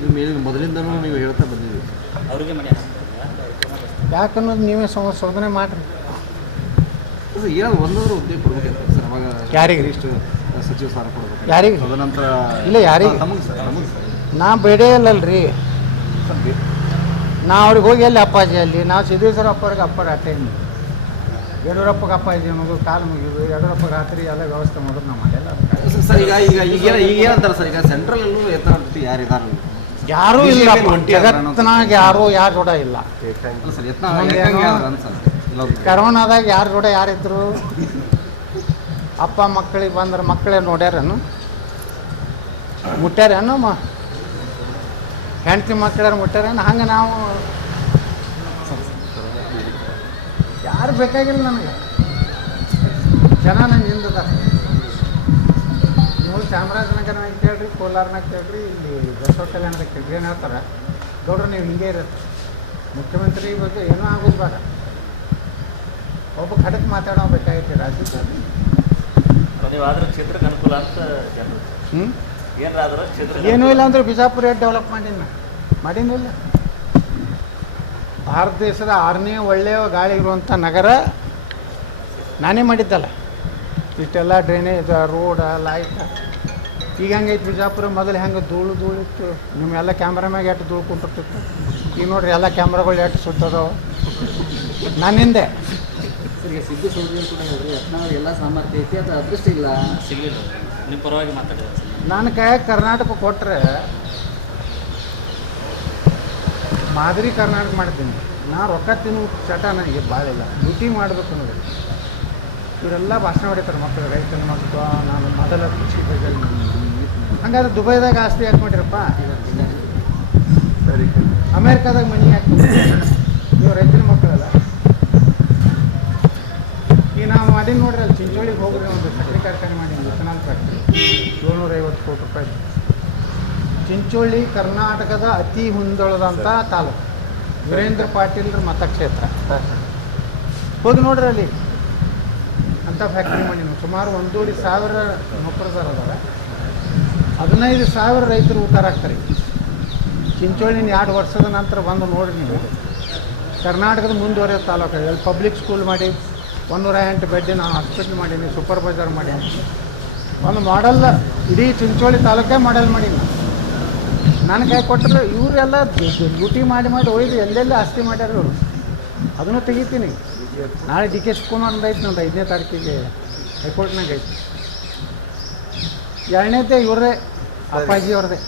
ನೀವು ಮೇಲಿನ ಮೊದಲಿಂದನೂ ನೀವು ಹೇಳ್ತಾ ಬಂದಿದ್ದೀವಿ ಅವ್ರಿಗೆ ಮನೆ ಯಾಕನ್ನೋದು ನೀವೇ ಶೋಧನೆ ಮಾಡಿರಿ. ಸರ್ ಏನಾದ್ರು ಒಂದಾದ್ರೂ ಹುದ್ದೆ ಕೊಡ್ಬೇಕಿತ್ತು ಸರ್ ಅವಾಗ. ಯಾರಿಗೆ? ಇಷ್ಟು ಸಚಿವ ಸ್ಥಾನ ಕೊಡ್ಬೇಕು. ಯಾರಿಗೆ? ತದನಂತರ ಇಲ್ಲ ಯಾರಿಗೆ? ನಮಗೆ ಸರ್ ನಮಗೆ ಸರ್ ನಾ ಬೇಡೇ ಇಲ್ಲಲ್ರಿ. ನಾ ಅವ್ರಿಗೆ ಹೋಗಿ ಎಲ್ಲಿ ಅಪ್ಪಾಜಿ ಅಲ್ಲಿ ನಾವು ಸಿದ್ದೇಶ್ವರ ಅಪ್ಪರಿಗೆ ಅಪ್ಪರ ಅಟ್ಟೆ ಯಡಿಯೂರಪ್ಪಗೆ ಅಪ್ಪಾಜಿ ಅನ್ನೋದು ಕಾಲು ಮುಗಿದು ಯಡಿಯೂರಪ್ಪ ರಾತ್ರಿ ಎಲ್ಲ ವ್ಯವಸ್ಥೆ ಮಾಡೋದು ನಾವು ಮಾಡಿಲ್ಲ. ಸರ್ ಈಗ ಏನಂತಾರೆ ಸರ್, ಈಗ ಸೆಂಟ್ರಲ್ಲೂ ಎತ್ತರ ಯಾರಿದ್ದಾರೆ? ಯಾರೂ ಇಲ್ಲ ಜಗತ್ತಿನಾಗ ಯಾರು ಜೋಡ ಇಲ್ಲ. ಕರೋನಾದಾಗ ಯಾರ ಜೋಡ ಯಾರಿದ್ರು? ಅಪ್ಪ ಮಕ್ಕಳಿಗೆ ಬಂದ್ರೆ ಮಕ್ಕಳೇ ನೋಡ್ಯಾರೇನು, ಮುಟ್ಟ್ಯಾರೇನು, ಹೆಂಡತಿ ಮಕ್ಕಳ್ಯಾರು ಮುಟ್ಟ್ಯಾರೇನು? ಹಂಗೆ ನಾವು ಯಾರು ಬೇಕಾಗಿಲ್ಲ ನನಗೆ. ಜನ ನಂಗೆ ಹಿಂದದ. ನೀವು ಚಾಮರಾಜನಗರನಾಗ ಕೇಳ್ರಿ, ಕೋಲಾರನಾಗ ಕೇಳ್ರಿ, ಇಲ್ಲಿ ಬಸವ ಕಲ್ಯಾಣದಾಗ ಕೇಳ್ರಿ, ಏನು ಹೇಳ್ತಾರೆ ಗೌಡ್ರು ನೀವು ಹಿಂಗೆ ಇರುತ್ತೆ. ಮುಖ್ಯಮಂತ್ರಿ ಬಗ್ಗೆ ಏನೂ ಆಗೋದು ಬೇಡ, ಒಬ್ಬ ಖಡಕ್ ಮಾತಾಡೋ ಬೇಕಾಗಿತ್ತು ರಾಜ್ಯದಲ್ಲಿ. ನೀವಾದ್ರೆ ಕ್ಷೇತ್ರಕ್ಕೆ ಅನುಕೂಲ ಅಂತ ಏನಾದ್ರೂ ಕ್ಷೇತ್ರ ಏನೂ ಇಲ್ಲ ಅಂದ್ರೆ ಬಿಜಾಪುರ ಏಟ್ ಡೆವಲಪ್ ಮಾಡೀನಿಲ್ಲ. ಭಾರತ ದೇಶದ 6ನೇ ಒಳ್ಳೆಯ ಗಾಳಿ ಇರುವಂಥ ನಗರ ನಾನೇ ಮಾಡಿದ್ದಲ್ಲ. ಇಷ್ಟೆಲ್ಲ ಡ್ರೈನೇಜ್, ರೋಡ, ಲೈಟ್. ಈಗ ಹೆಂಗೈತೆ ಬಿಜಾಪುರ? ಮೊದಲು ಹೆಂಗೆ ಧೂಳಿತ್ತು, ನಿಮ್ಮೆಲ್ಲ ಕ್ಯಾಮ್ರಾಮ್ಯಾಗ ಎಷ್ಟು ಧೂಳು ಕುಂತಿರ್ತಿತ್ತು. ಈಗ ನೋಡ್ರಿ ಎಲ್ಲ ಕ್ಯಾಮ್ರಾಗಳು ಎಷ್ಟು ಸುತ್ತದವ ನನ್ನಿಂದೆ. ಸರಿಗೆ ಸಿದ್ದು ಸೌದಿ ಕೂಡ ಹೇಳ್ರಿ, ಯತ್ನಾಳ್ ಎಲ್ಲ ಸಾಮರ್ಥ್ಯ ಐತಿ, ಅದು ಅದೃಷ್ಟ ಇಲ್ಲ, ಸಿಗಲಿಲ್ಲ. ನಿಮ್ಮ ಪರವಾಗಿ ಮಾತಾಡಿದ ನನ್ನ ಕೈಯಾಗ ಕರ್ನಾಟಕ ಕೊಟ್ಟರೆ ಮಾದರಿ ಕರ್ನಾಟಕ ಮಾಡ್ತೀನಿ. ನಾ ರೊಕ್ಕ ತಿನ್ನು ಚಟ ನನಗೆ ಭಾಳ ಇಲ್ಲ, ಡ್ಯೂಟಿ ಮಾಡಬೇಕು ಅನ್ನೋದು. ಇವರೆಲ್ಲ ಭಾಷಣ ಹೊಡಿತಾರೆ ಮಕ್ಕಳು, ರೈತನ ಮಕ್ಕಳು, ನಾನು ಮೊದಲ ಕೃಷಿ ಬಗ್ಗೆ. ಹಂಗಾದ್ರೆ ದುಬೈದಾಗ ಆಸ್ತಿ ಯಾಕೆ ಮಾಡಿರಪ್ಪ? ಸರಿ, ಅಮೇರಿಕಾದಾಗ ಮನಿ ಯಾಕೆ? ನೀವು ರೈತನ ಮಕ್ಕಳಲ್ಲ. ಈಗ ನಾವು ಮಾಡೀನಿ ನೋಡ್ರಿ, ಅಲ್ಲಿ ಚಿಂಚೋಳಿಗೆ ಹೋಗ್ರಿ, ಒಂದು ಸಕ್ಕರೆ ಕಾರ್ಖಾನೆ ಮಾಡೀನಿ, ಇಥನಾಲ್ ಫ್ಯಾಕ್ಟ್ರಿ, 750 ಕೋಟಿ ರೂಪಾಯಿ. ಚಿಂಚೋಳಿ ಕರ್ನಾಟಕದ ಅತಿ ಮುಂದೊಳದಂಥ ತಾಲೂಕು, ವೀರೇಂದ್ರ ಪಾಟೀಲ್ರ ಮತಕ್ಷೇತ್ರ. ಹೋಗಿ ನೋಡ್ರಿ ಅಲ್ಲಿ ಅಂಥ ಫ್ಯಾಕ್ಟ್ರಿ ಮಾಡೀನಿ. ಸುಮಾರು 1,500 ನೌಕರದಾರ ಅದಾವೆ, 15,000 ರೈತರು ಉದ್ಧಾರ ಆಗ್ತಾರೆ. ಚಿಂಚೋಳಿನ 2 ವರ್ಷದ ನಂತರ ಬಂದು ನೋಡ್ರಿ ನೀವು, ಕರ್ನಾಟಕದ ಮುಂದುವರೆದ ತಾಲೂಕು. ಅಲ್ಲಿ ಪಬ್ಲಿಕ್ ಸ್ಕೂಲ್ ಮಾಡಿ, 108 ಬೆಡ್ಡಿನ ಹಾಸ್ಪಿಟ್ಲ್ ಮಾಡೀನಿ, ಸೂಪರ್ ಬಜಾರ್ ಮಾಡೀನಿ. ಒಂದು ಮಾಡೆಲ್ ಇಡೀ ಚಿಂಚೋಳಿ ತಾಲೂಕೇ ಮಾಡೆಲ್ ಮಾಡೀನಿ. ನನ್ನ ಕೈ ಕೊಟ್ಟರು ಇವರೆಲ್ಲ ಡ್ಯೂಟಿ ಮಾಡಿ ಒಯ್ದು ಎಲ್ಲೆಲ್ಲ ಆಸ್ತಿ ಮಾಡ್ಯಾರ ಇವರು. ಅದನ್ನು ತೆಗಿತೀನಿ. ನಾಳೆ ಡಿ ಕೆ ಶಿವಕುಮಾರ್ ಐತೆ ನೋಡಿ, 5ನೇ ತಾರೀಕಿಗೆ ಹೈಕೋರ್ಟ್ನಾಗ ಐತಿ. 2ನೇದೇ ಇವ್ರದೇ, ಅಪ್ಪಾಜಿ ಅವ್ರದ್ದೇ.